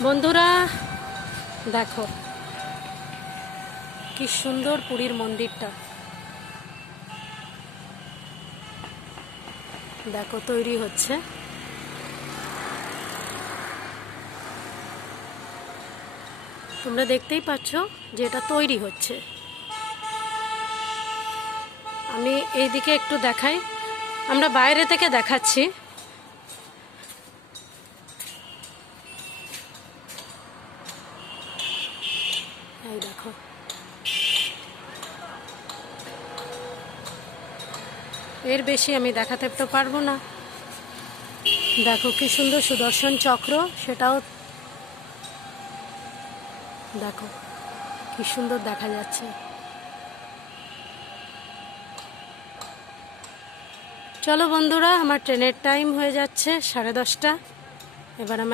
বন্ধুরা দেখো কি সুন্দর পুরীর মন্দিরটা, দেখো তৈরি হচ্ছে। তোমরা দেখতেই পাচ্ছ যে এটা তৈরি হচ্ছে। আমি এইদিকে একটু দেখাই, আমরা বাইরে থেকে দেখাচ্ছি। এই দেখো, এর বেশি আমি দেখাতে তো পারবো না। দেখো কি সুন্দর সুদর্শন চক্র, সেটাও দেখো কি সুন্দর দেখা যাচ্ছে। চলো বন্ধুরা, আমার ট্রেনের টাইম হয়ে যাচ্ছে 10:30। এবার আমি